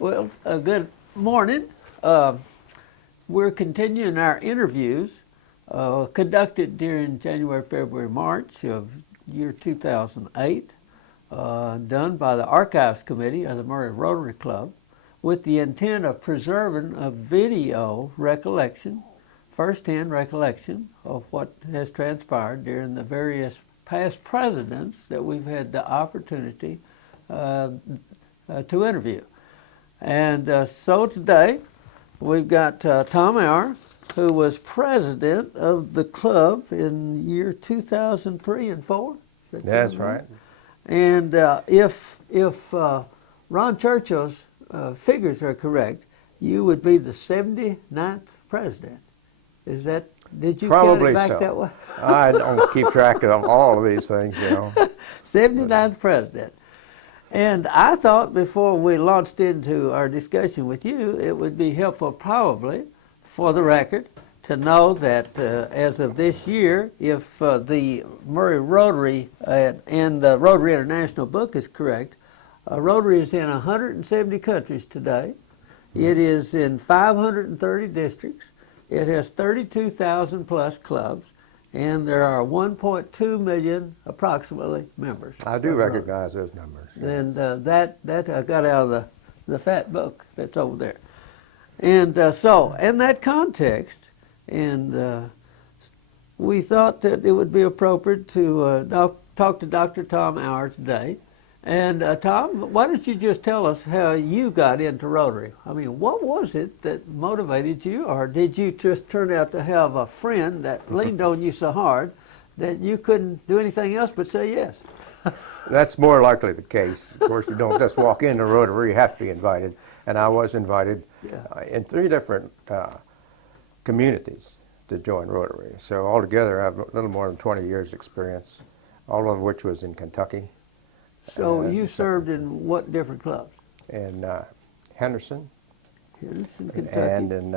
Well, good morning. We're continuing our interviews conducted during January, February, March of year 2008, done by the Archives Committee of the Murray Rotary Club with the intent of preserving a video recollection, first-hand recollection of what has transpired during the various past presidents that we've had the opportunity to interview. And so today we've got Tom Auer, who was president of the club in year 2003 and 4. That's right. And if Ron Churchill's figures are correct, you would be the 79th president. Is that, did you Probably count it back so. that way? I don't keep track of all of these things, you know. 79th president. And I thought before we launched into our discussion with you, it would be helpful probably, for the record, to know that as of this year, if the Murray Rotary and the Rotary International book is correct, Rotary is in 170 countries today. It is in 530 districts. It has 32,000 plus clubs, and there are 1.2 million approximately members. I do recognize those numbers. And that I got out of the fat book that's over there. And so, in that context, and we thought that it would be appropriate to talk to Dr. Tom Auer today. And Tom, why don't you just tell us how you got into Rotary? I mean, what was it that motivated you, or did you just turn out to have a friend that leaned on you so hard that you couldn't do anything else but say yes? That's more likely the case. Of course, you don't just walk into Rotary, you have to be invited. And I was invited in 3 different communities to join Rotary. So altogether, I have a little more than 20 years' experience, all of which was in Kentucky. So you served in what different clubs? In Henderson, Kentucky. and in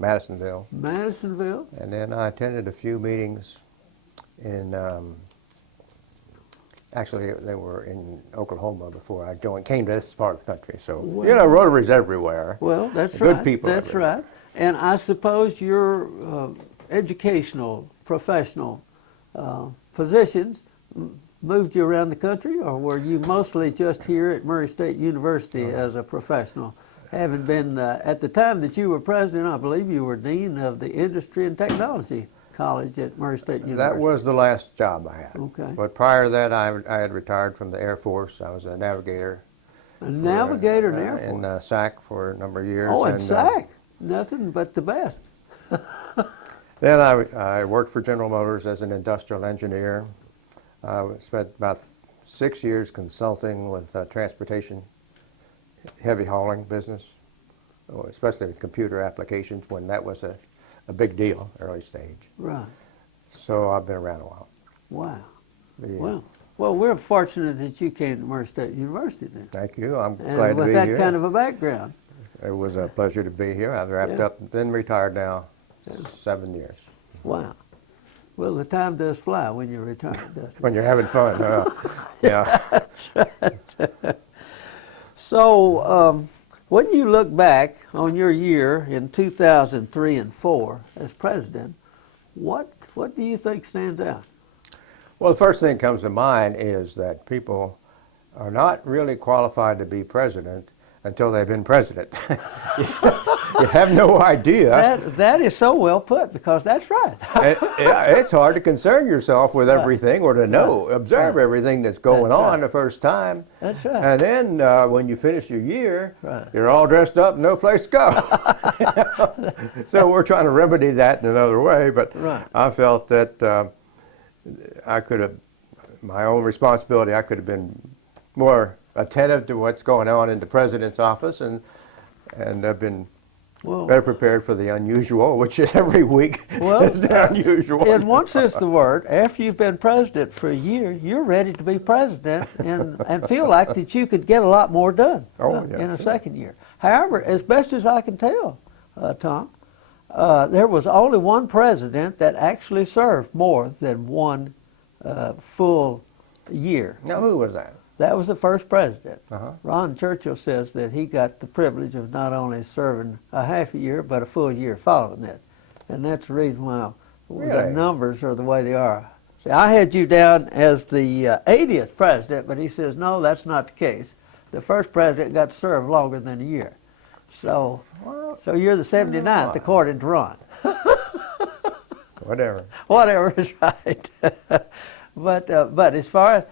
Madisonville. Madisonville. And then I attended a few meetings in, actually they were in Oklahoma before I came to this part of the country. So, Well, you know, Rotary's everywhere. Well, that's Good right. people That's everywhere. right. And I suppose your educational, professional positions moved you around the country, or were you mostly just here at Murray State University as a professional? Having been, at the time that you were president, I believe you were dean of the Industry and Technology College at Murray State University. That was the last job I had. Okay. But prior to that, I had retired from the Air Force. I was a navigator. A navigator in the Air In Force. SAC for a number of years. Oh, in and, SAC. Nothing but the best. Then I worked for General Motors as an industrial engineer. I spent about 6 years consulting with transportation, heavy hauling business, especially with computer applications when that was a big deal, early stage. Right. So I've been around a while. Wow. Yeah. Well, we're fortunate that you came to Murray State University then. Thank you. I'm And glad to with be that here. kind of a background. It was a pleasure to be here. I've wrapped Yeah. up, been retired now 7 years. Wow. Well, the time does fly when you're retired, doesn't it? When you're having fun, yeah. That's right. So, when you look back on your year in 2003 and 4 as president, what do you think stands out? Well, the first thing that comes to mind is that people are not really qualified to be president until they've been president. You have no idea. That is so well put, because that's right. It's hard to concern yourself with everything or to know, observe everything that's going That's on right. the first time. That's right. And then when you finish your year, Right. you're all dressed up, no place to go. So we're trying to remedy that in another way, but Right. I felt that I could have, my own responsibility, I could have been more attentive to what's going on in the president's office, and I've been Well, better prepared for the unusual, which is every week is the unusual. in one sense of the word, after you've been president for a year, you're ready to be president and feel like that you could get a lot more done in a second year. However, as best as I can tell, Tom, there was only one president that actually served more than one full year. Now, who was that? That was the first president. Uh-huh. Ron Churchill says that he got the privilege of not only serving a half a year, but a full year following it. And that's the reason why the Really? numbers are the way they are. See, I had you down as the 80th president, but he says, no, that's not the case. The first president got to serve longer than a year. So you're the 79th, according to Ron. Whatever. Whatever is right. But as far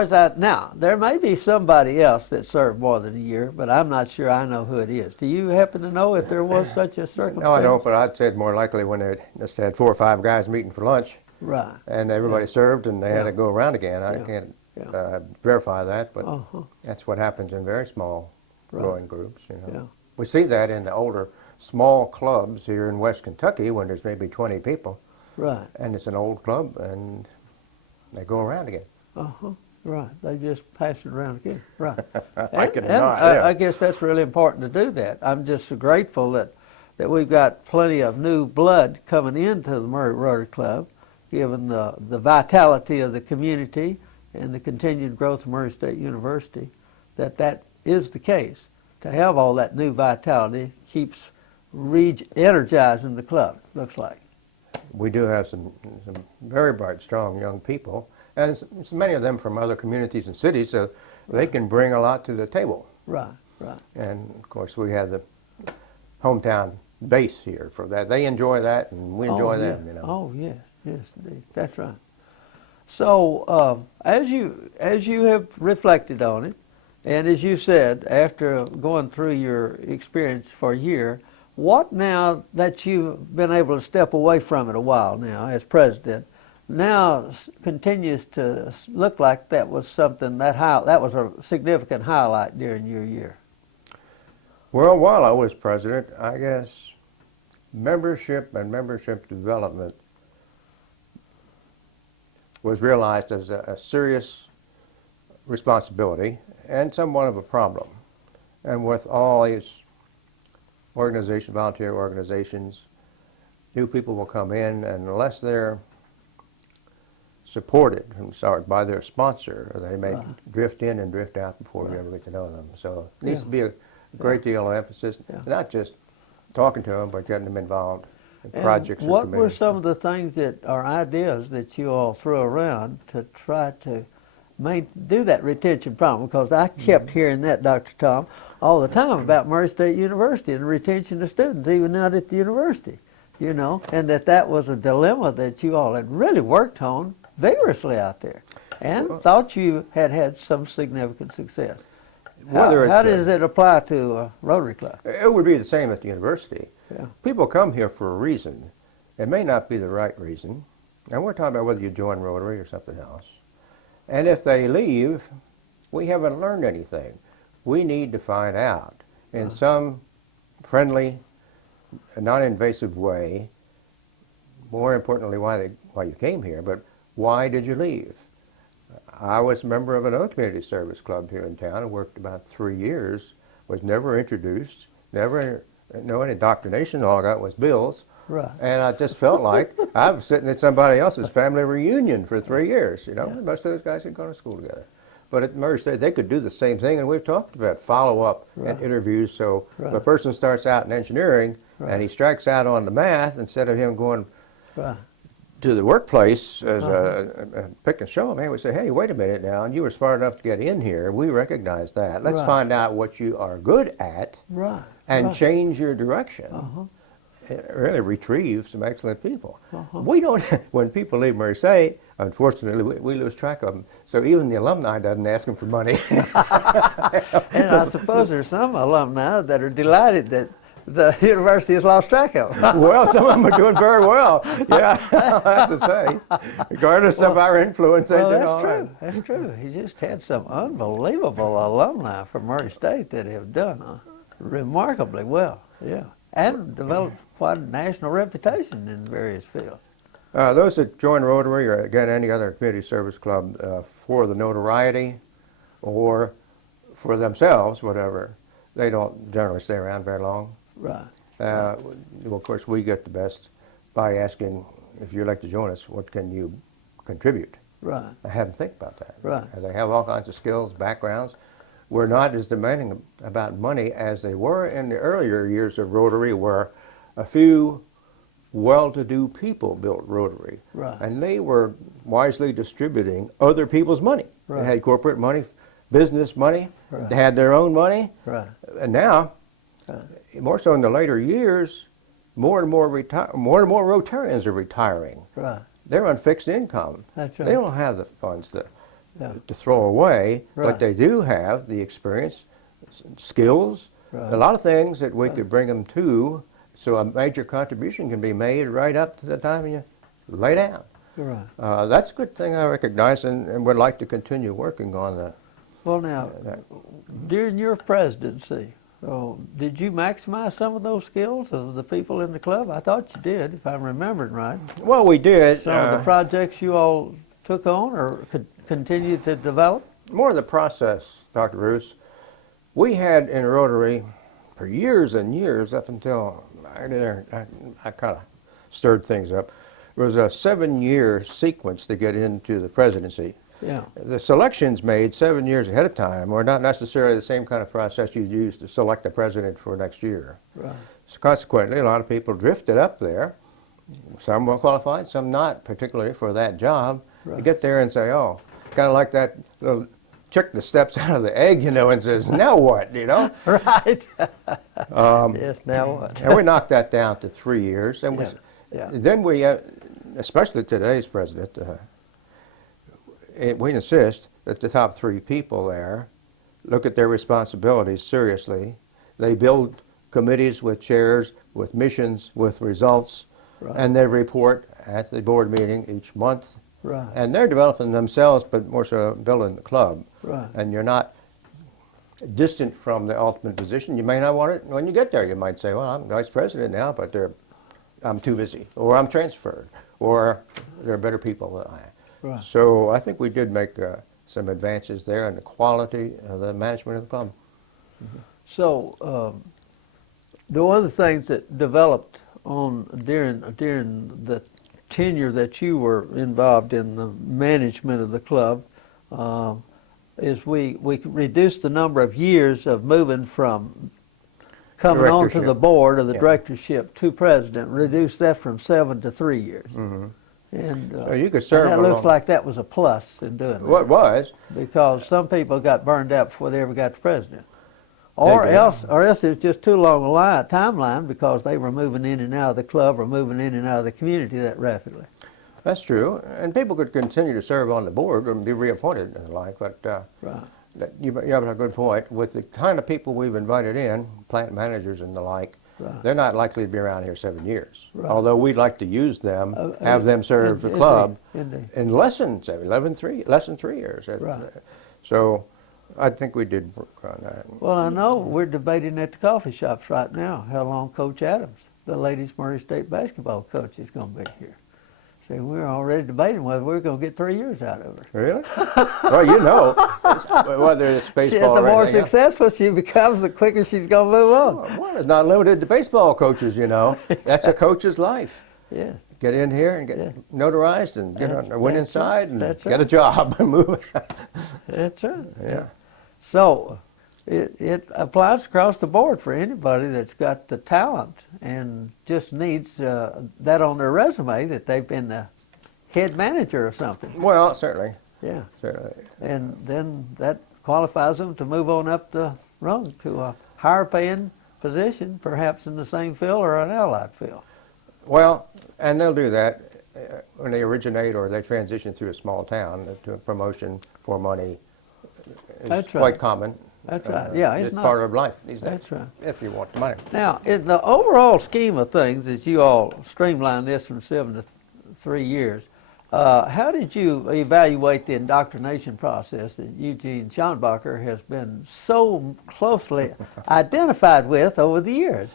as I, now, there may be somebody else that served more than a year, but I'm not sure I know who it is. Do you happen to know if there was such a circumstance? No, I don't, but I'd say it more likely when they just had 4 or 5 guys meeting for lunch. Right. And everybody served, and they had to go around again. I Yeah. can't Yeah. verify that, but Uh-huh. that's what happens in very small Right. growing groups. You know. Yeah. We see that in the older small clubs here in West Kentucky when there's maybe 20 people, Right. and it's an old club, and they go around again. Uh-huh. Right. They just pass it around again. Right. I can and not, yeah. I guess that's really important to do that. I'm just so grateful that we've got plenty of new blood coming into the Murray Rotary Club, given the vitality of the community and the continued growth of Murray State University, that is the case. To have all that new vitality keeps energizing the club, looks like. We do have some very bright, strong young people, and many of them from other communities and cities, so they can bring a lot to the table. Right, right. And of course, we have the hometown base here for that. They enjoy that, and we enjoy them. You know. Oh, yes, yes, indeed. That's right. So, as you have reflected on it, and as you said, after going through your experience for a year, what now that you've been able to step away from it a while now as president, now continues to look like that was something that was a significant highlight during your year? Well, while I was president, I guess membership and membership development was realized as a serious responsibility and somewhat of a problem. And with all these organizations, volunteer organizations, new people will come in, and unless they're supported by their sponsor, they may drift in and drift out before we ever get to know them. So it needs to be a great deal of emphasis, not just talking to them, but getting them involved in projects. What were some of the things that are ideas that you all threw around to try to do that retention problem? Because I kept hearing that, Dr. Tom, all the time about Murray State University and the retention of students, even out at the university, you know, and that was a dilemma that you all had really worked on vigorously out there and thought you had some significant success. How does it apply to Rotary Club? It would be the same at the university. Yeah. People come here for a reason. It may not be the right reason, and we're talking about whether you join Rotary or something else. And if they leave, we haven't learned anything. We need to find out in some friendly, non-invasive way, more importantly, why you came here, but why did you leave? I was a member of another community service club here in town and worked about 3 years, was never introduced, never no indoctrination, all I got was bills. Right. And I just felt like I was sitting at somebody else's family reunion for 3 years, you know. Most of those guys had gone to school together. But at Murray State, they could do the same thing, and we've talked about follow-up and interviews. So if a person starts out in engineering and he strikes out on the math, instead of him going to the workplace as a pick and shovel man, we say, hey, wait a minute now, and you were smart enough to get in here. We recognize that. Let's find out what you are good at and change your direction. Really retrieve some excellent people. We don't, when people leave Murray State, unfortunately, we lose track of them. So even the alumni doesn't ask them for money. And I suppose there's some alumni that are delighted that the university has lost track of them. Well, some of them are doing very well. Yeah, I have to say. Regardless of our influence, they did all right. That's true. He just had some unbelievable alumni from Murray State that have done remarkably well. Yeah. And developed quite a national reputation in various fields. Those that join Rotary or again any other community service club for the notoriety or for themselves, whatever, they don't generally stay around very long. Right. Well, of course, we get the best by asking, if you'd like to join us, what can you contribute? Right. I have them think about that. Right. And they have all kinds of skills, backgrounds. We're not as demanding about money as they were in the earlier years of Rotary, where a few well-to-do people built Rotary. Right. And they were wisely distributing other people's money. Right. They had corporate money, business money, Right. they had their own money. Right. And now, more so in the later years, more and more Rotarians are retiring. Right. They're on fixed income. That's right. They don't have the funds to Yeah. throw away, Right. but they do have the experience, skills, Right. a lot of things that we could bring them to, so a major contribution can be made right up to the time you lay down. Right. That's a good thing I recognize, and would like to continue working on that. Well, now, during your presidency, did you maximize some of those skills of the people in the club? I thought you did, if I'm remembering right. Well, we did. Some of the projects you all took on or could continue to develop? More of the process, Dr. Bruce. We had in Rotary for years and years, up until I kind of stirred things up. There was a 7-year sequence to get into the presidency. Yeah. The selections made 7 years ahead of time were not necessarily the same kind of process you'd use to select a president for next year. Right. So consequently, a lot of people drifted up there, some well qualified, some not, particularly for that job. Right. You get there and say, oh, kind of like that little chick that steps out of the egg, and says, now what, Right. Yes, now what? And we knocked that down to 3 years. And Yeah. then we, especially today's president, we insist that the top 3 people there look at their responsibilities seriously. They build committees with chairs, with missions, with results, Right. and they report at the board meeting each month. Right. And they're developing themselves, but more so building the club. Right. And you're not distant from the ultimate position. You may not want it when you get there. You might say, well, I'm vice president now, but I'm too busy, or I'm transferred, or there are better people than I am. Right. So I think we did make some advances there in the quality of the management of the club. So, the one of the things that developed during the tenure that you were involved in the management of the club is we reduced the number of years of moving from coming on to the Directorship. board of the Yeah. directorship to president, reduced that from 7 to 3 years. Mm-hmm. And, You could serve and that looks along- like that was a plus in doing that. Well, it was. Because some people got burned out before they ever got to president. Or did. else it was just too long a timeline because they were moving in and out of the club or moving in and out of the community that rapidly. That's true. And people could continue to serve on the board and be reappointed and the like, but Right. you have a good point. With the kind of people we've invited in, plant managers and the like, Right. they're not likely to be around here 7 years. Right. Although we'd like to use them, have them serve the club Indeed. in less than 3 years. Right. So I think we did work on that. Well, I know we're debating at the coffee shops right now how long Coach Adams, the ladies Murray State basketball coach, is going to be here. See, we're already debating whether we're going to get 3 years out of her. Really? Well, whether it's baseball The or more anything else. successful she becomes, the quicker she's going to move on. Well, it's not limited to baseball coaches, That's a coach's life. Yeah. Get in here and get Yeah. notarized and get on the winning That's right. side and That's get a right. job and move. That's right. Yeah. So it applies across the board for anybody that's got the talent and just needs that on their resume that they've been the head manager of something. Well, certainly. Yeah. Certainly. And then that qualifies them to move on up the rung to a higher paying position, perhaps in the same field or an allied field. Well, and they'll do that when they originate or they transition through a small town to a promotion for money. Is That's right. quite common. That's right. Yeah, it's not- part of life these days. That's right. If you want the money. Now, in the overall scheme of things, as you all streamline this from 7 to 3 years, how did you evaluate the indoctrination process that Eugene Schonbacher has been so closely identified with over the years?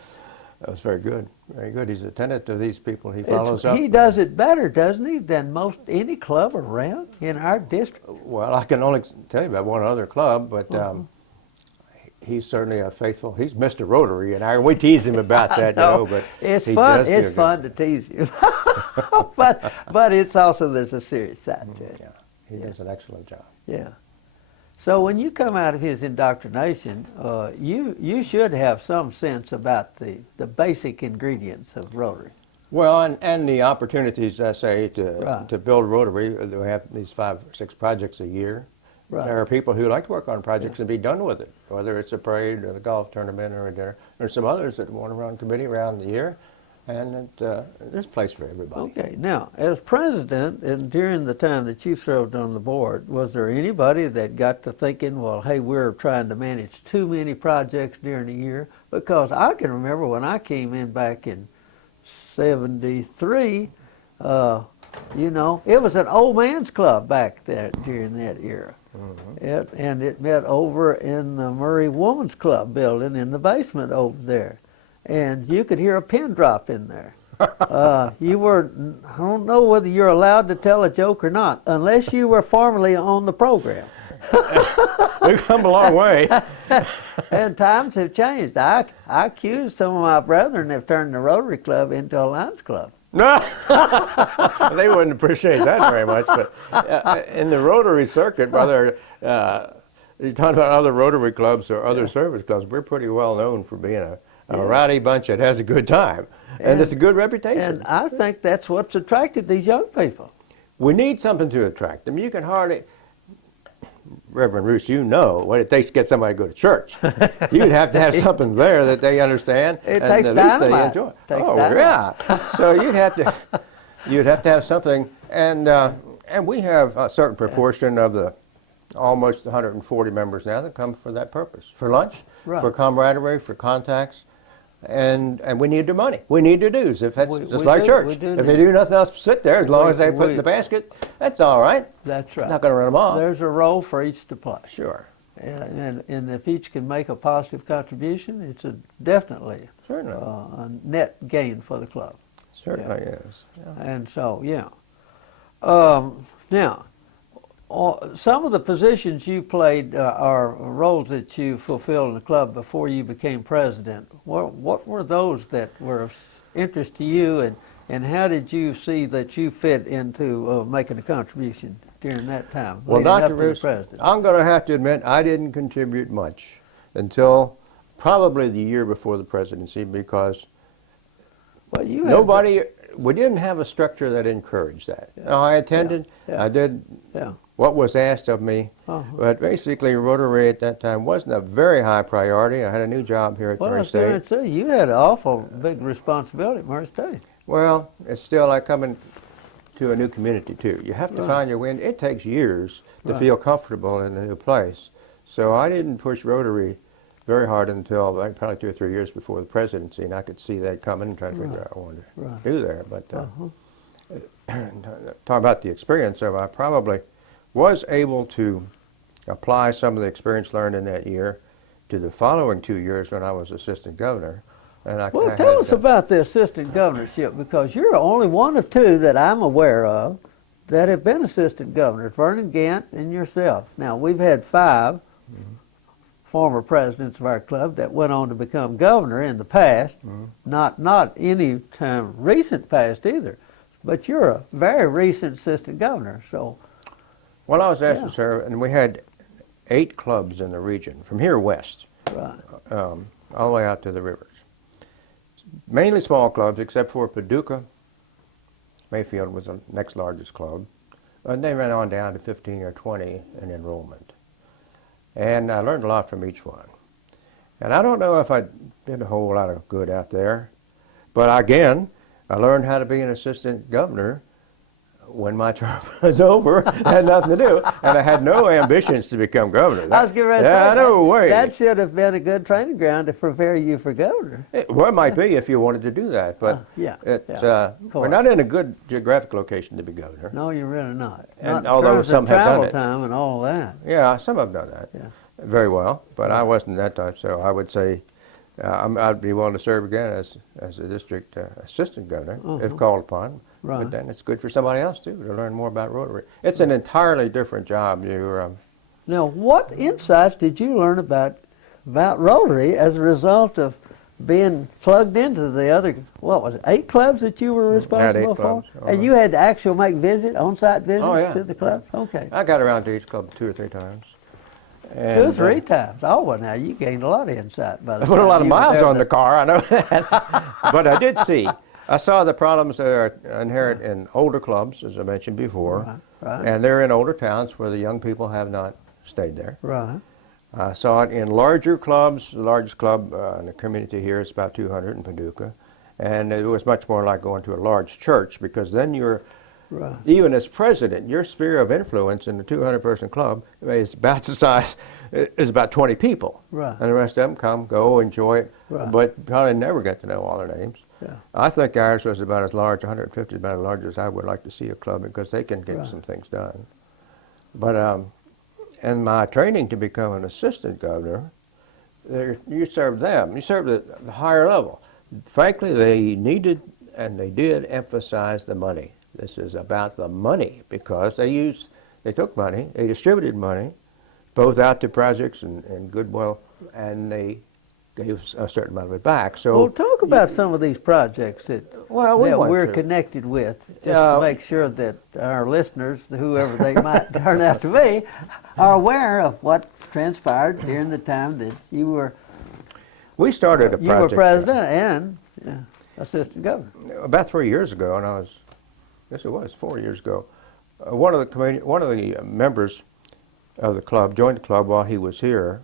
That was very good. Very good. He's attentive to these people. He follows up. He does it better, doesn't he, than most any club around in our district? Well, I can only tell you about one other club, but he's certainly a faithful. He's Mr. Rotary, and we tease him about that, but it's he fun. does do It's a good- fun to tease you, but it's also there's a serious side to it. Yeah. He does an excellent job. Yeah. So when you come out of his indoctrination, you should have some sense about the basic ingredients of Rotary. Well, and the opportunities, I say, Right. to build Rotary. We have these 5 or 6 projects a year. Right. There are people who like to work on projects and be done with it, whether it's a parade or the golf tournament or a dinner. There's some others that want to run committee around the year, and there's a place for everybody. Okay. Now, as president, and during the time that you served on the board, was there anybody that got to thinking, well, hey, we're trying to manage too many projects during the year? Because I can remember when I came in back in '73, you know, it was an old man's club back there during that era. And it met over in the Murray Woman's Club building in the basement over there. And you could hear a pin drop in there. You were, I don't know whether you're allowed to tell a joke or not, unless you were formerly on the program. We've come a long way. And times have changed. I accuse some of my brethren have turned the Rotary Club into a Lions Club. No, they wouldn't appreciate that very much. But in the Rotary circuit, whether you're talking about other Rotary clubs or other service clubs, we're pretty well known for being a rowdy bunch that has a good time, and it's a good reputation. And I think that's what's attracted these young people. We need something to attract them. You can hardly, Reverend Roos, you know what it takes to get somebody to go to church. You'd have to have something there that they understand It and takes at least they dynamite. enjoy. Takes Oh dynamite. yeah. So you'd have to have something, and we have a certain proportion of the almost 140 members now that come for that purpose, for lunch, Right. for camaraderie, for contacts. And we need their money. We need their dues. If that's We just like do- church. we do If they need- do nothing else but sit there, as long as they put we- in the basket, that's all right. That's right. Not going to run them off. There's a role for each to play. Sure. And if each can make a positive contribution, it's definitely Certainly. a net gain for the club. Certainly is. Yeah. And so, yeah. Now, some of the positions you played are roles that you fulfilled in the club before you became president. What were those that were of interest to you, and how did you see that you fit into making a contribution during that time, Well, leading up Dr. to the Roos, president? I'm going to have to admit I didn't contribute much until probably the year before the presidency because Well, you had- nobody, we didn't have a structure that encouraged that. Now, I attended, Yeah. I did Yeah. what was asked of me, but basically Rotary at that time wasn't a very high priority. I had a new job here at Well, I Murray was going to State. say, you had an awful big responsibility at Murray State. Well, it's still like coming to a new community too. You have to Right. find your way in. It takes years to Right. feel comfortable in a new place. So I didn't push Rotary very hard until probably 2 or 3 years before the presidency, and I could see that coming and trying to figure out what I wanted Right. to do there. But talking about the experience of, I probably was able to apply some of the experience learned in that year to the following 2 years when I was assistant governor. And I Well, I tell had, us about the assistant governorship, because you're only one of two that I'm aware of that have been assistant governors, Vernon Gant and yourself. Now, we've had 5 former presidents of our club that went on to become governor in the past, not any time recent past either, but you're a very recent assistant governor, so. Well, I was asked Yeah. to serve, and we had 8 clubs in the region, from here west, Right. all the way out to the rivers. Mainly small clubs, except for Paducah. Mayfield was the next largest club. And they ran on down to 15 or 20 in enrollment. And I learned a lot from each one. And I don't know if I did a whole lot of good out there, but again, I learned how to be an assistant governor when my term was over. It had nothing to do, and I had no ambitions to become governor. I was getting ready to say, Yeah, no way. that should have been a good training ground to prepare you for governor. Well, it might be if you wanted to do that, but yeah, it's, yeah, of we're course. not in a good geographic location to be governor. No, you're really not. And Not in although terms of some have done travel it. time and all that. Yeah, some have done that Yeah. very well, but I wasn't that type, so I would say I'd be willing to serve again as a district assistant governor if called upon. Right. But then it's good for somebody else too to learn more about Rotary. It's an entirely different job. Now, what insights did you learn about Rotary as a result of being plugged into the other, what was it, 8 clubs that you were responsible for? clubs. And you had to actually make on-site visits Oh, yeah. to the clubs? Okay. I got around to each club 2 or 3 times. 2 or And, 3 times. Oh, well, now you gained a lot of insight by the I put a time lot of you were miles there on to- the car, I know that. But I did see. I saw the problems that are inherent in older clubs, as I mentioned before. Right. And they're in older towns where the young people have not stayed there. Right. I saw it in larger clubs. The largest club in the community here is about 200 in Paducah. And it was much more like going to a large church, because then you're, Right. even as president, your sphere of influence in the 200-person club is about the size, is about 20 people. Right. And the rest of them come, go, enjoy it, Right. but probably never get to know all their names. Yeah. I think ours was about as large, 150 is about as large as I would like to see a club, because they can get Right. some things done. But in my training to become an assistant governor, you served them. You served at the higher level. Frankly, they needed and they did emphasize the money. This is about the money, because they took money, they distributed money, both out to projects and goodwill, and they gave a certain amount of it back. So, Well, talk about some of these projects that, Well, we that went we're to- connected with, just Yeah. to make sure that our listeners, whoever they might turn out to be, are aware of what transpired during the time that you were we started a project president and assistant governor. about 3 years ago, and I guess it was 4 years ago. One of the members of the club joined the club while he was here.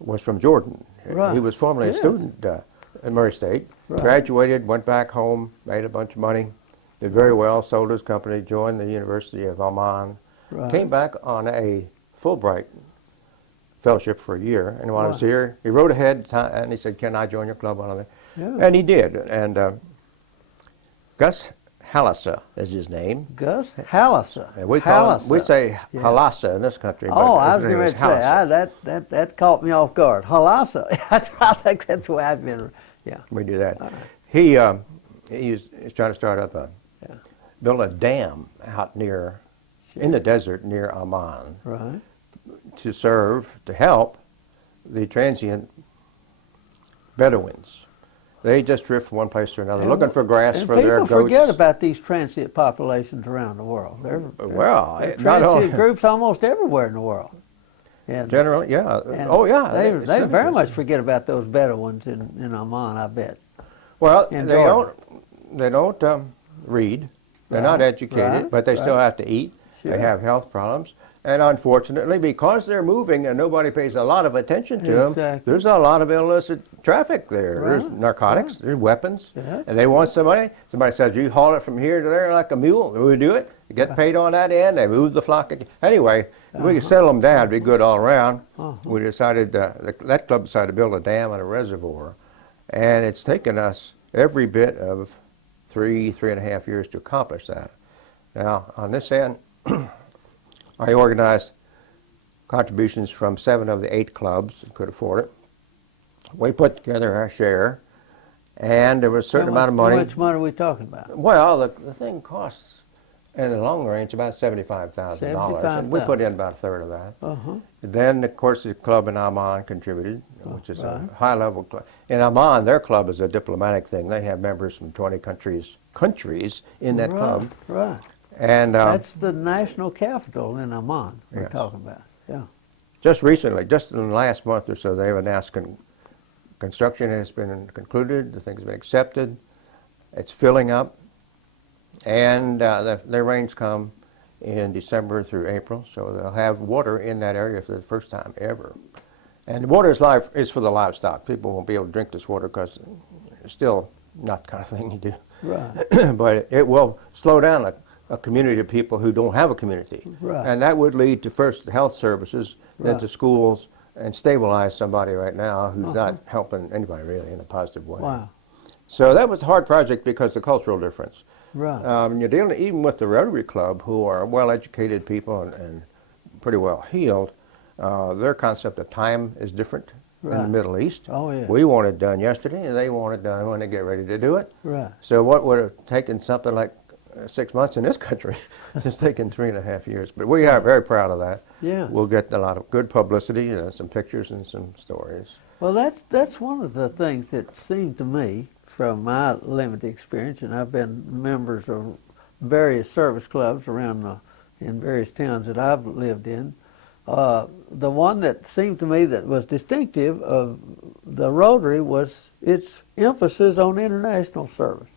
Was from Jordan. Right. He was formerly Yes. a student at Murray State. Right. Graduated, went back home, made a bunch of money, did very well, sold his company, joined the University of Amman, Right. came back on a Fulbright fellowship for a year. And while I was Right. here, he wrote ahead and he said, "Can I join your club?" Yeah. And he did. And Gus Halassa is his name. Gus Halassa. And we say Yeah. Halassa in this country. but Oh, I his was name going is to say, Halassa. that caught me off guard. Halassa. I think that's the way I've been, yeah. We do that. All right. He's trying to start up Yeah. build a dam out in the desert near Amman Right. to help the transient Bedouins. They just drift from one place to another, looking for grass and for their goats. people forget about these transient populations around the world. There Well, are not only transient groups almost everywhere in the world. And, generally, yeah. and Oh, yeah. They very much forget about those Bedouins in Amman, I bet. Well, in they Jordan. don't read. They're Right, not educated, right, but they still right. have to eat. Sure. They have health problems. And unfortunately, because they're moving and nobody pays a lot of attention to them, Exactly. there's a lot of illicit traffic there. There's Right, narcotics, there's weapons, Yeah. and they want somebody. Somebody says, "You haul it from here to there like a mule." We do it. You get paid on that end. They move the flock. Anyway, if we could settle them down, it'd be good all around. We decided, that club decided to build a dam and a reservoir. And it's taken us every bit of 3.5 years to accomplish that. Now, on this end, I organized contributions from 7 of the 8 clubs that could afford it. We put together our share, and there was a certain amount of money. How much money are we talking about? Well, the thing costs, in the long range, about $75,000, and we put in about a third of that. Uh-huh. Then, of course, the club in Amman contributed, which is right. a high-level club. In Amman, their club is a diplomatic thing. They have members from 20 countries in that club. Right. And That's the national capital in Amman we're Yes. talking about. Yeah. just recently, just in the last month or so, they've announced construction has been concluded, the thing's been accepted, it's filling up, and their rains come in December through April, so they'll have water in that area for the first time ever. And the water is for the livestock. People won't be able to drink this water because it's still not the kind of thing you do. Right. But it will slow down a community of people who don't have a community. Right. And that would lead to first health services, then Right. to schools, and stabilize somebody right now who's not helping anybody really in a positive way. Wow. So that was a hard project because of the cultural difference. Right. You're dealing even with the Rotary Club, who are well-educated people and pretty well healed. Their concept of time is different in the Right. Middle East. Oh, yeah. We want it done yesterday, and they want it done when they get ready to do it. Right. So what would have taken something like 6 months in this country. It's taken 3.5 years, but we are very proud of that. Yeah. We'll get a lot of good publicity, some pictures and some stories. Well, that's one of the things that seemed to me from my limited experience, and I've been members of various service clubs around in various towns that I've lived in. The one that seemed to me that was distinctive of the Rotary was its emphasis on international service.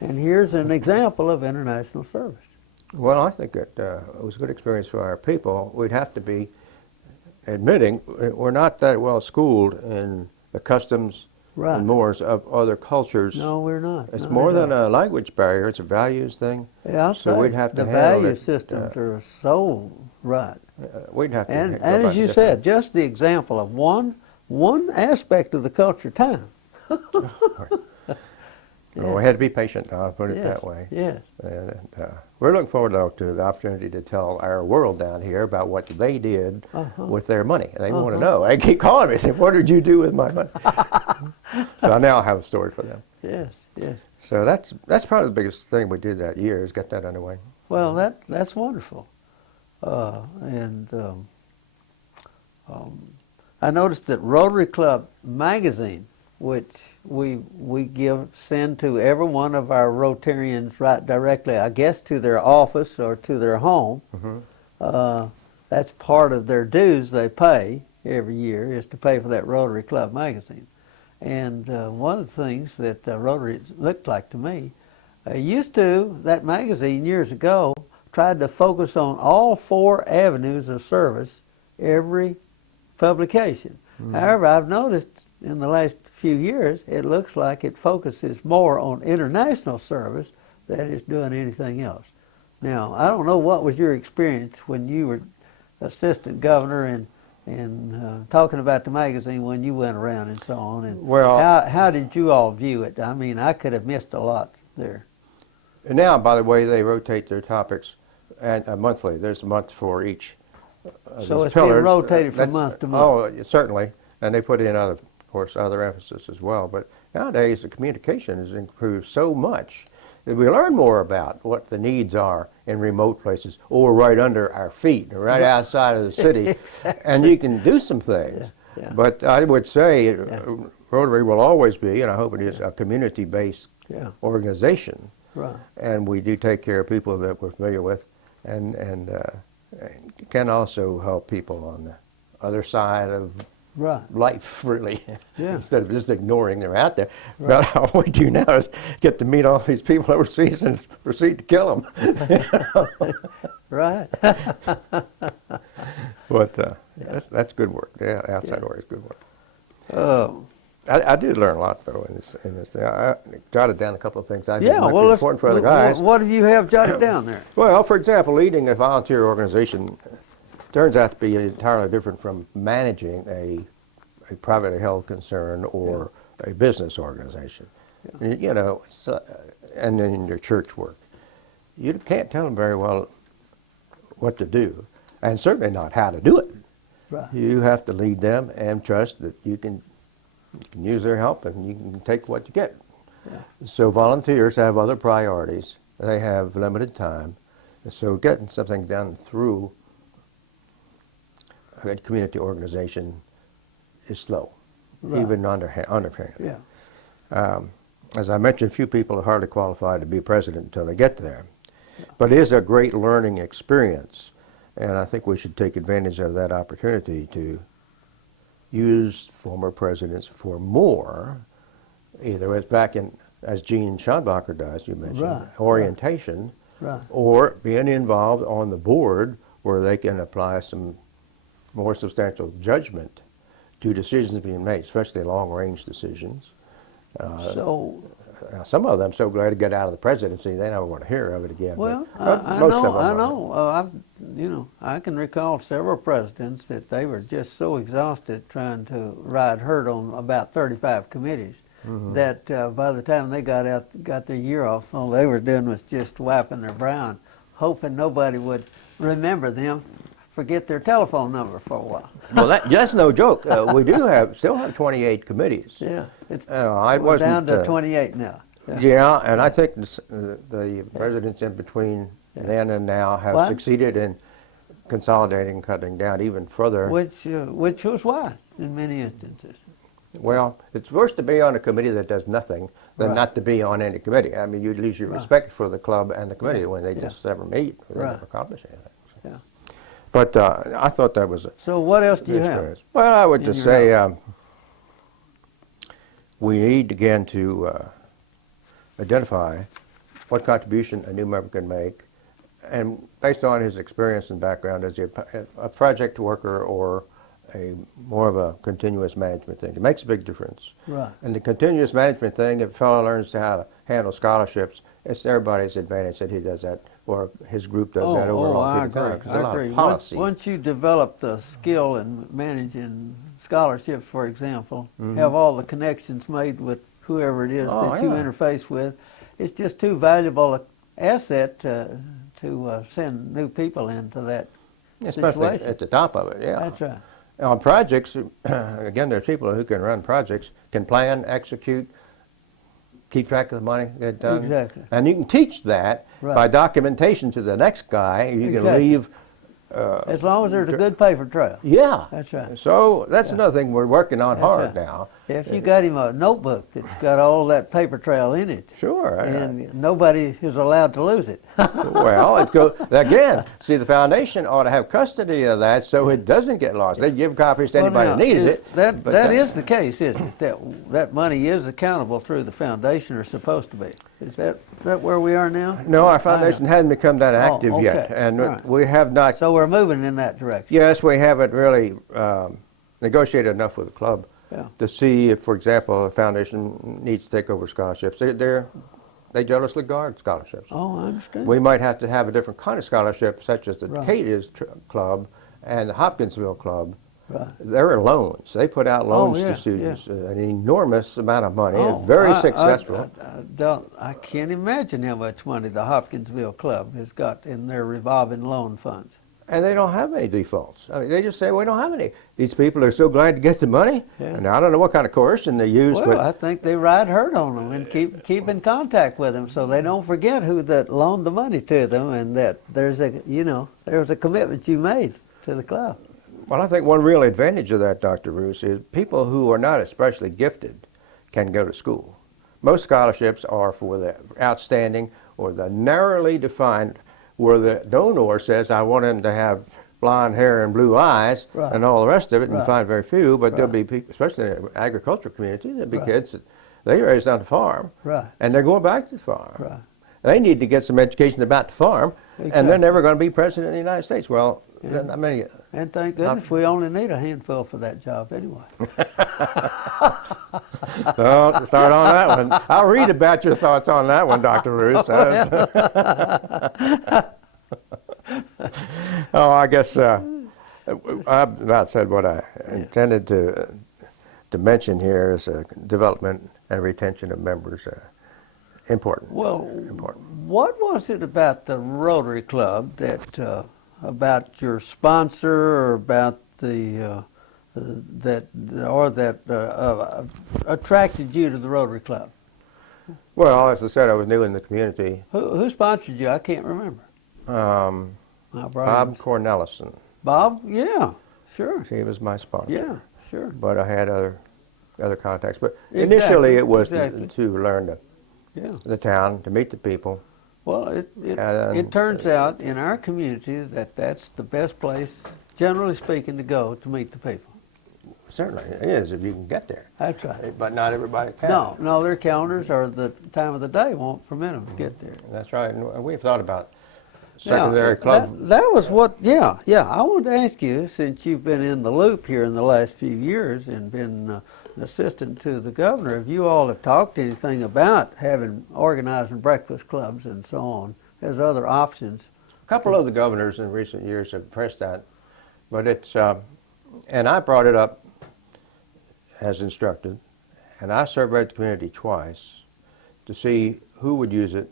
And here's an example of international service. Well, I think it was a good experience for our people. We'd have to be admitting we're not that well schooled in the customs Right. and mores of other cultures. No, we're not. It's No, more we're than not. a language barrier. It's a values thing. Yeah, I'll so say we'd have to the handle value it, systems are so right. We'd have to. And go as about you it said, just the example of one aspect of the culture, time. Well, we had to be patient. I'll put it Yes, that way. yes. And we're looking forward, though, to the opportunity to tell our world down here about what they did with their money. They want to know. They keep calling me and saying, "What did you do with my money?" So I now have a story for them. Yes, yes. So that's probably the biggest thing we did that year is get that underway. Well, that's wonderful. I noticed that Rotary Club magazine, which we send to every one of our Rotarians right directly, I guess, to their office or to their home. That's part of their dues they pay every year is to pay for that Rotary Club magazine. And one of the things that Rotary looked like to me, that magazine years ago tried to focus on all 4 avenues of service every publication. However, I've noticed in the last few years, it looks like it focuses more on international service than it's doing anything else. Now, I don't know what was your experience when you were assistant governor and talking about the magazine when you went around and so on. And Well, how did you all view it? I mean, I could have missed a lot there. And now, by the way, they rotate their topics monthly. There's a month for each. So these it's being pillars. rotated from That's- month to month. Oh, certainly, and they put in of course, other emphasis as well. But nowadays, the communication has improved so much that we learn more about what the needs are in remote places, or right under our feet, or right outside of the city, Exactly. and you can do some things. Yeah. But I would say Rotary will always be, and I hope it is, a community-based organization. Right. And we do take care of people that we're familiar with, and can also help people on the other side of life, really, instead of just ignoring they're out there. Right. But all we do now is get to meet all these people overseas and proceed to kill them. Right. But that's good work. Yeah, outside work is good work. I did learn a lot, though, in this thing. I jotted down a couple of things I think might be important for other guys. What do you have jotted down there? Well, for example, leading a volunteer organization turns out to be entirely different from managing a privately held concern or a business organization. You know, and then in your church work. You can't tell them very well what to do, and certainly not how to do it. Right. You have to lead them and trust that you can use their help and you can take what you get. Yeah. So volunteers have other priorities. They have limited time. So getting something done through a community organization is slow, even underhand. Yeah. As I mentioned, few people are hardly qualified to be president until they get there. But it is a great learning experience, and I think we should take advantage of that opportunity to use former presidents for more, either as Gene Schonbacher does, you mentioned, orientation, or being involved on the board where they can apply some more substantial judgment to decisions being made, especially long-range decisions. Some of them so glad to get out of the presidency they never want to hear of it again. Well, I know. I can recall several presidents that they were just so exhausted trying to ride herd on about 35 committees that by the time they got their year off, all they were doing was just wiping their brow and hoping nobody would remember them, forget their telephone number for a while. Well, that's no joke. We still have 28 committees. Yeah, it's we're down to 28 now. Yeah, and I think the presidents in between then and now have What? succeeded in consolidating, cutting down even further. Which was why in many instances. Well, it's worse to be on a committee that does nothing than Right. not to be on any committee. I mean, you lose your Right. respect for the club and the committee when they Yeah. just never meet, or they Right. never accomplish anything. So. Yeah. But I thought that was a So what else do you good have? experience. Well, I would in just your say notes? we need again to identify what contribution a new member can make, and based on his experience and background, is he a project worker or a more of a continuous management thing? It makes a big difference. Right. And the continuous management thing, if a fellow learns how to handle scholarships, it's everybody's advantage that he does that, or his group does that over a long I period of time. agree. 'Cause there's a lot of Once, policy. once you develop the skill in managing scholarships, for example, Mm-hmm. have all the connections made with whoever it is Oh, that you yeah. interface with, it's just too valuable an asset to send new people into that Especially situation. at the top of it, yeah. That's right. On projects, again, there's people who can run projects, can plan, execute, keep track of the money, get it done. Exactly. And you can teach that Right. by documentation to the next guy. You can Exactly. leave, As long as there's a good paper trail. yeah. That's right. So that's Yeah. another thing we're working on That's hard right. now. If you got him a notebook that's got all that paper trail in it, Sure. and nobody is allowed to lose it. Well, it goes again. See, the foundation ought to have custody of that so it doesn't get lost. They give copies to Well, anybody now, who needed it. That but that is the case, isn't it? That money is accountable through the foundation, or supposed to be. Is that where we are now? No, our foundation hasn't become that active okay. yet, and All right. we have not. So we're moving in that direction. Yes, we haven't really negotiated enough with the club Yeah. to see if, for example, the foundation needs to take over scholarships. They jealously guard scholarships. Oh, I understand. We might have to have a different kind of scholarship, such as the Right. Cadiz Club and the Hopkinsville Club. Right. They're loans. They put out loans yeah, to students, an enormous amount of money. Oh, It's very I- successful. I can't imagine how much money the Hopkinsville Club has got in their revolving loan funds. And they don't have any defaults. I mean, they just say, we don't have any. These people are so glad to get the money. Yeah. And I don't know what kind of coercion they use, Well, but I think they ride herd on them and keep in contact with them so they don't forget who that loaned the money to them, and that there's a commitment you made to the club. well, I think one real advantage of that, Dr. Roos, is people who are not especially gifted can go to school. Most scholarships are for the outstanding or the narrowly defined, where the donor says, I want him to have blonde hair and blue eyes, Right. and all the rest of it, and you Right. find very few, but there'll Right. be people, especially in the agricultural community, there'll be Right. kids that they raised on the farm, Right. and they're going back to the farm. Right. They need to get some education about the farm, and Exactly. they're never going to be president of the United States. Well, I mean, And thank goodness we only need a handful for that job anyway. don't start on that one. I'll read about your thoughts on that one, Dr. Roos. Oh, I guess I've about said what I intended to mention here is development and retention of members. Important. Well, Important. what was it about the Rotary Club that, about your sponsor, or about the attracted you to the Rotary Club? Well, as I said, I was new in the community. Who sponsored you? I can't remember. My Bob brain's- Cornelison, Bob? Yeah, sure. he was my sponsor. Yeah, sure. But I had other contacts. But Exactly, initially, it was exactly. to learn Yeah. the town, to meet the people. Well, it And- turns out in our community that that's the best place, generally speaking, to go to meet the people. Certainly, it is if you can get there. That's right. But not everybody can. No, their calendars or the time of the day won't permit them to get there. That's right. And we've thought about secondary Now, club. That was what, yeah. I wanted to ask you, since you've been in the loop here in the last few years and been an assistant to the governor, if you all have talked anything about organizing breakfast clubs and so on as other options. A couple of the governors in recent years have pressed that, but it's, and I brought it up as instructed, and I surveyed the community twice to see who would use it,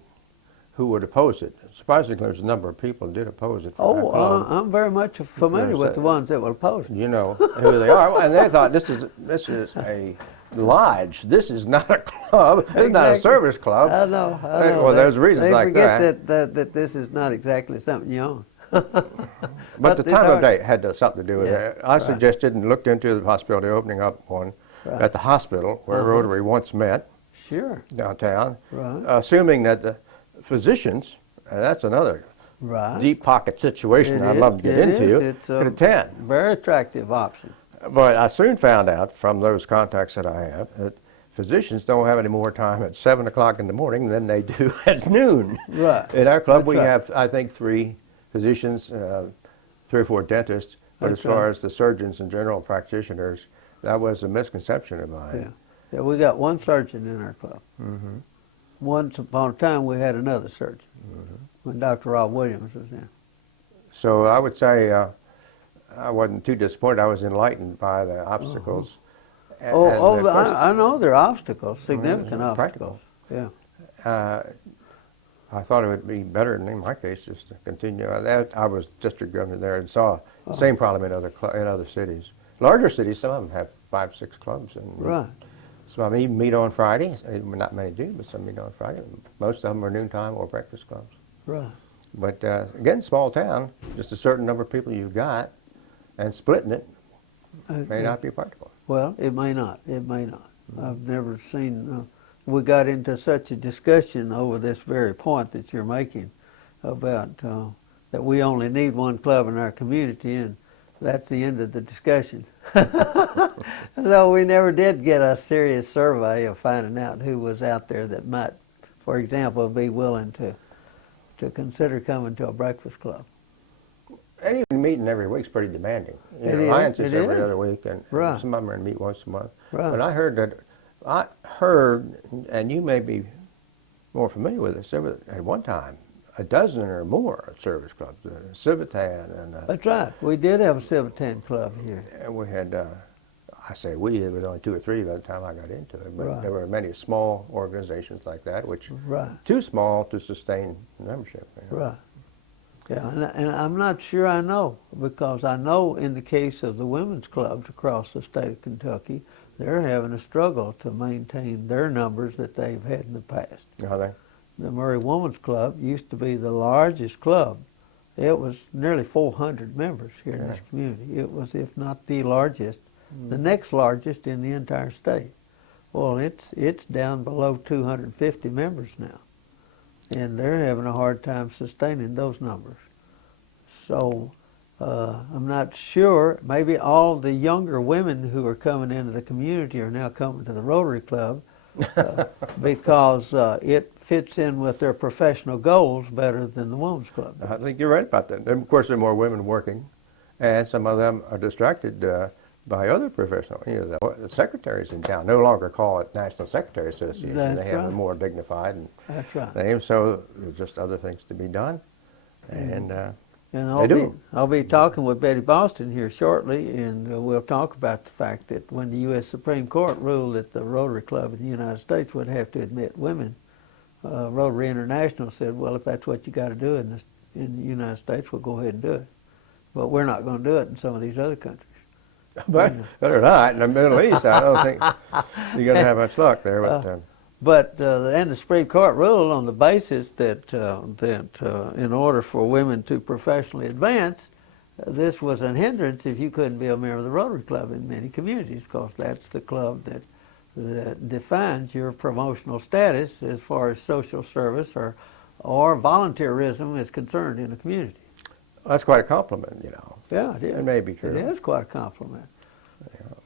who would oppose it. Surprisingly, there's a number of people who did oppose it. for that club. I'm very much familiar with the ones that will oppose it. You know who they are, and they thought this is a lodge. This is not a club. This is not a Exactly. service club. I know. Well, there's reasons like that. They forget that this is not exactly something you own. But the it's time of hard. day had something to do with Yeah, it. I suggested and looked into the possibility of opening up one Right. at the hospital where Rotary once met Sure. downtown, Right. assuming that the physicians, and that's another Right. deep pocket situation It I'd is, love to get it is. into, It's could a attend. very attractive option. But I soon found out from those contacts that I have that physicians don't have any more time at 7 o'clock in the morning than they do at noon. Right. In our club, That's we right. have, I think, 3 physicians, 3 or 4 dentists. But That's as far right. as the surgeons and general practitioners, that was a misconception of Yeah. mine. Yeah, we got one surgeon in our club. Mm-hmm. Once upon a time, we had another surgeon when Dr. Rob Williams was in. So I would say I wasn't too disappointed. I was enlightened by the obstacles. And the I know there are obstacles, significant Well, obstacles. practical. Yeah. I thought it would be better, in my case, just to continue. I was district governor there and saw the same problem in other cities. Larger cities, some of them have 5, 6 clubs. And Right. some of them even meet on Friday. Not many do, but some meet on Friday. Most of them are noontime or breakfast clubs. Right. But again, small town, just a certain number of people you've got, and splitting it may not be practical. Well, it may not. It may not. I've never seen. We got into such a discussion over this very point that you're making about that we only need one club in our community, and that's the end of the discussion. Though we never did get a serious survey of finding out who was out there that might, for example, be willing to consider coming to a breakfast club. And even meeting every week's pretty demanding. It is, Alliance is it every is. other week, and Right. some of them are going to meet once a month. Right. But I heard, and you may be more familiar with this, there were at one time a dozen or more service clubs, Civitan, and That's right. We did have a Civitan club here. we had, I say we, there was only 2 or 3 by the time I got into it, but Right. there were many small organizations like that, which Right. too small to sustain membership. Right. Yeah, and I'm not sure I know, because I know in the case of the women's clubs across the state of Kentucky, they're having a struggle to maintain their numbers that they've had in the past. Are they? The Murray Women's Club used to be the largest club. It was nearly 400 members here in this community. It was, if not the largest, the next largest in the entire state. Well, it's down below 250 members now, and they're having a hard time sustaining those numbers. So I'm not sure. Maybe all the younger women who are coming into the community are now coming to the Rotary Club because it fits in with their professional goals better than the Women's Club does. I think you're right about that. And of course, there are more women working, and some of them are distracted by other professional. The secretaries in town no longer call it National Secretary Association. That's they have a right. more dignified That's right. name, so there's just other things to be done. And And They do. I'll be talking with Betty Boston here shortly, and we'll talk about the fact that when the U.S. Supreme Court ruled that the Rotary Club in the United States would have to admit women, Rotary International said, well, if that's what you got to do in the United States, we'll go ahead and do it. But we're not going to do it in some of these other countries. but better not. In the Middle East, I don't think you're going to have much luck there. But And the Supreme Court ruled on the basis that in order for women to professionally advance, this was a hindrance if you couldn't be a member of the Rotary Club in many communities, because that's the club that defines your promotional status as far as social service or volunteerism is concerned in a community. that's quite a compliment, you know. Yeah, it is. It may be true. It is quite a compliment.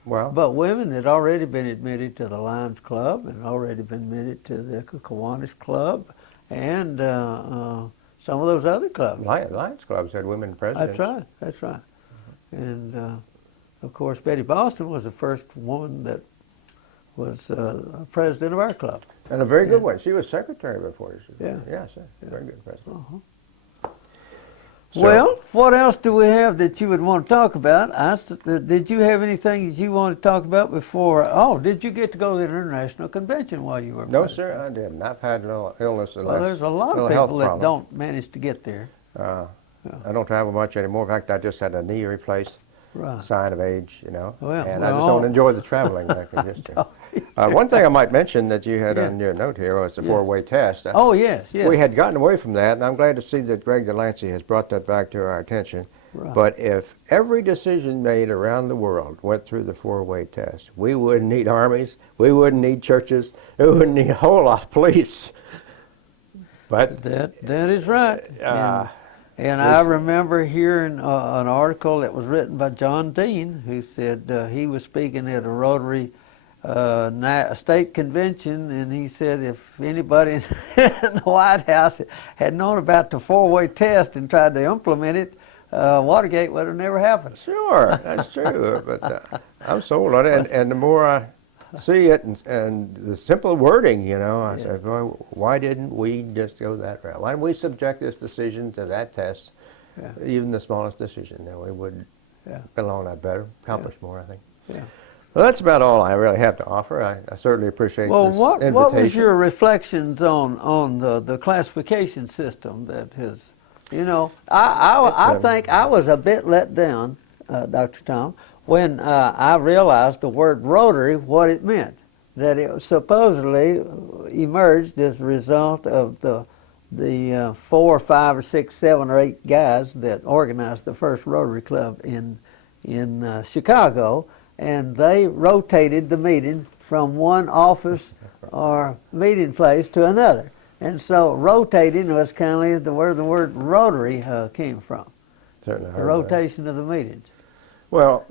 Well, But women had already been admitted to the Lions Club and already been admitted to the Kiwanis Club and some of those other clubs. Lions clubs had women presidents. That's right. And of course, Betty Boston was the first woman that was president of our club. And a very good one. She was secretary before. Yeah. Yes, very good president. So- Well, what else do we have that you would want to talk about? Did you have anything that you wanted to talk about before? Oh, did you get to go to the international convention while you were No, president? sir, I didn't. I've had a little illness and Well, there's a lot of people that don't manage to get there. I don't travel much anymore. In fact, I just had a knee replaced. Right. Sign of age, you know. Well, and I we're just all- don't enjoy the traveling like I used to. One thing I might mention that you had Yeah. on your note here was the Yes. four-way test. Oh, yes, yes. We had gotten away from that, and I'm glad to see that Greg Delancey has brought that back to our attention. Right. But if every decision made around the world went through the four-way test, we wouldn't need armies, we wouldn't need churches, we wouldn't need a whole lot of police. But That is right. And I remember hearing an article that was written by John Dean, who said he was speaking at a Rotary state convention, and he said if anybody in the White House had known about the four-way test and tried to implement it, Watergate would have never happened. sure, that's true. But I'm sold on it, and the more I see it and the simple wording, you know, I said, well, why didn't we just go that route? Why didn't we subject this decision to that test, even the smallest decision? Then we would get along that better, accomplish more, I think. Yeah. Well, that's about all I really have to offer. I certainly appreciate this invitation. What was your reflections on the classification system that has, you know, I think I was a bit let down, Dr. Tom, when I realized the word Rotary, what it meant, that it supposedly emerged as a result of the 4 or 5 or 6, 7 or 8 guys that organized the first Rotary Club in Chicago, and they rotated the meeting from one office or meeting place to another. And so rotating was kind of where the word Rotary came from, Certainly the rotation of the meetings. Well,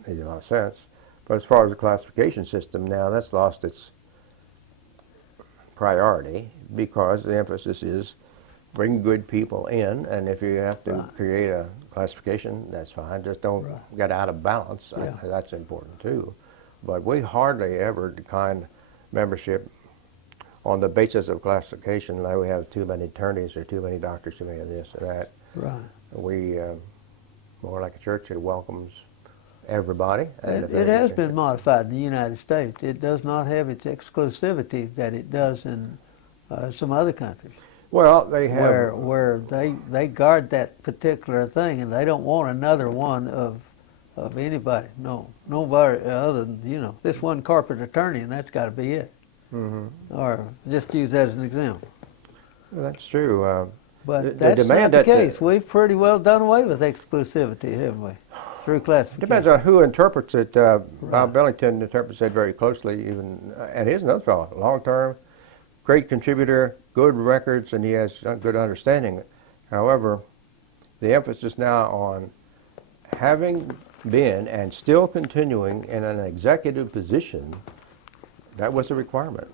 it makes a lot of sense. But as far as the classification system now, that's lost its priority because the emphasis is bring good people in, and if you have to create a classification, that's fine. Just don't get out of balance. That's important too. But we hardly ever decline membership on the basis of classification, like we have too many attorneys or too many doctors, too many of this or that. Right. We more like a church that welcomes everybody. It has been modified in the United States. It does not have its exclusivity that it does in some other countries. Well, they have where they guard that particular thing, and they don't want another one of anybody. No, nobody other than, you know, this one corporate attorney, and that's got to be it. Or just use that as an example. Well, that's true. But that's not the case. We've pretty well done away with exclusivity, haven't we? Through classification. Depends on who interprets it. Bob Billington interprets it very closely, even, and he's another fellow, long-term, great contributor, good records, and he has good understanding. However, the emphasis now on having been and still continuing in an executive position, that was a requirement.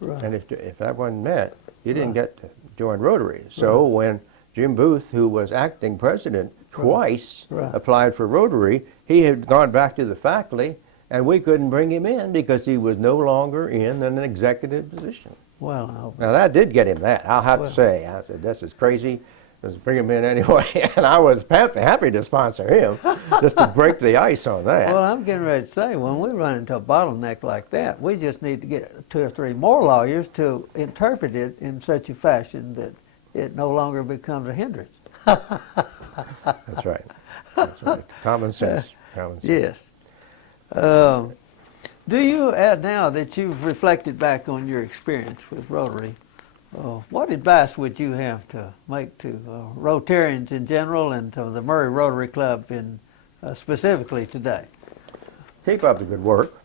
Right. And if that wasn't met, you didn't get to join Rotary. So when Jim Booth, who was acting president twice, applied for Rotary, he had gone back to the faculty, and we couldn't bring him in because he was no longer in an executive position. Well, Now that did get him that, I'll have to say. I said, this is crazy. Let's bring him in anyway. And I was happy to sponsor him just to break the ice on that. well, I'm getting ready to say, when we run into a bottleneck like that, we just need to get 2 or 3 more lawyers to interpret it in such a fashion that it no longer becomes a hindrance. That's right. That's right. Common sense. Common sense. Yes. Do you, now that you've reflected back on your experience with Rotary, what advice would you have to make to Rotarians in general and to the Murray Rotary Club in specifically today? Keep up the good work.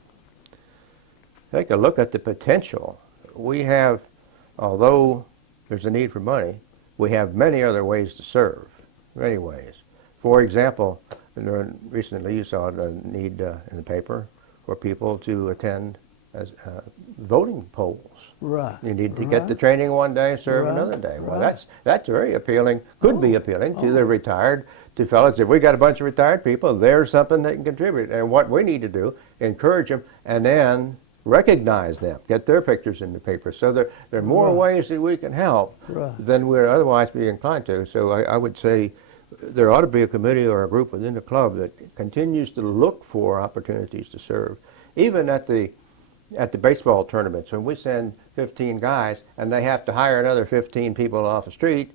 Take a look at the potential. We have, although there's a need for money, we have many other ways to serve, many ways. For example, recently you saw the need in the paper for people to attend as voting polls. Right. You need to get the training one day, serve another day. Well, that's very appealing, could be appealing to the retired, to fellows. If we got a bunch of retired people, there's something they can contribute. And what we need to do, encourage them, and then recognize them, get their pictures in the paper. So there are more ways that we can help than we'd otherwise be inclined to. So I would say there ought to be a committee or a group within the club that continues to look for opportunities to serve. Even at the baseball tournaments, when we send 15 guys and they have to hire another 15 people off the street,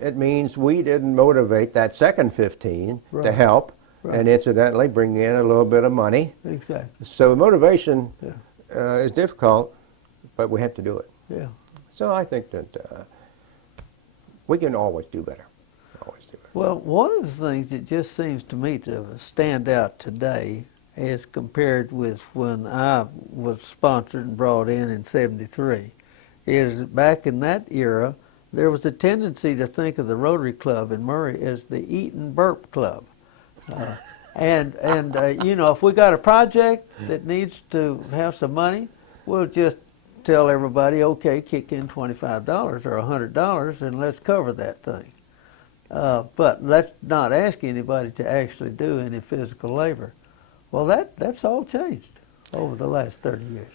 it means we didn't motivate that second 15 to help and incidentally bring in a little bit of money. Exactly. So motivation is difficult, but we have to do it. Yeah. So I think that we can always do better. Always do better. Well, one of the things that just seems to me to stand out today as compared with when I was sponsored and brought in '73 is back in that era, there was a tendency to think of the Rotary Club in Murray as the Eat and Burp Club. And you know, if we got a project that needs to have some money, we'll just tell everybody, okay, kick in $25 or $100 and let's cover that thing. But let's not ask anybody to actually do any physical labor. Well, that's all changed over the last 30 years.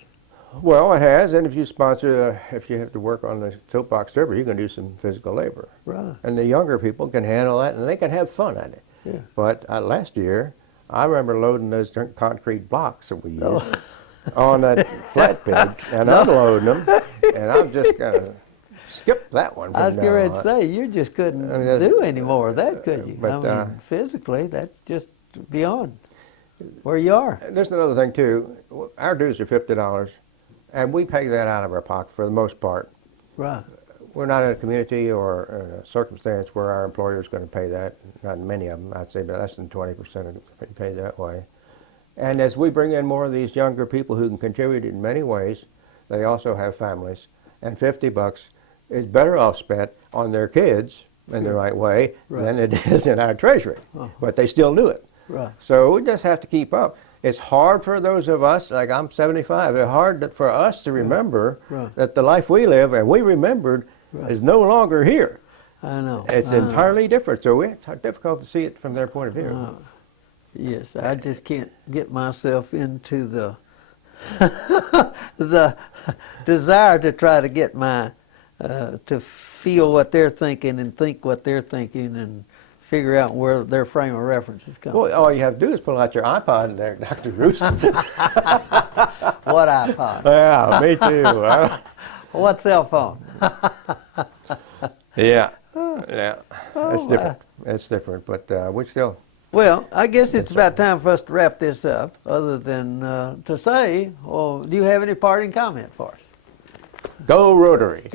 Well, it has, and if you sponsor, if you have to work on the soapbox derby, you can do some physical labor. Right. And the younger people can handle that, and they can have fun at it. Yeah. But last year, I remember loading those concrete blocks that we used on that flatbed and unloading them, and I'm just going to skip that one. I was getting ready to say, you just couldn't do any more of that, could you? But, I mean, physically, that's just beyond where you are. There's another thing, too. Our dues are $50, and we pay that out of our pocket for the most part. Right. We're not in a community or in a circumstance where our employer is going to pay that. Not many of them. I'd say less than 20% are paid that way. And as we bring in more of these younger people who can contribute in many ways, they also have families. And $50 is better off spent on their kids in the right way than it is in our treasury. But they still do it. Right. So we just have to keep up. It's hard for those of us, like I'm 75, it's hard for us to remember that the life we live and we remembered is no longer here. I know. It's entirely different. So it's difficult to see it from their point of view. Yes, I just can't get myself into the the desire to try to get my to feel what they're thinking and think what they're thinking and figure out where their frame of reference is coming. Well, all you have to do is pull out your iPod there, Dr. Roos. What iPod? Yeah, me too. What cell phone? Yeah, yeah. It's different. It's different, but we still. Well, I guess it's about time for us to wrap this up, other than to say, well, do you have any parting comment for us? Go Rotary.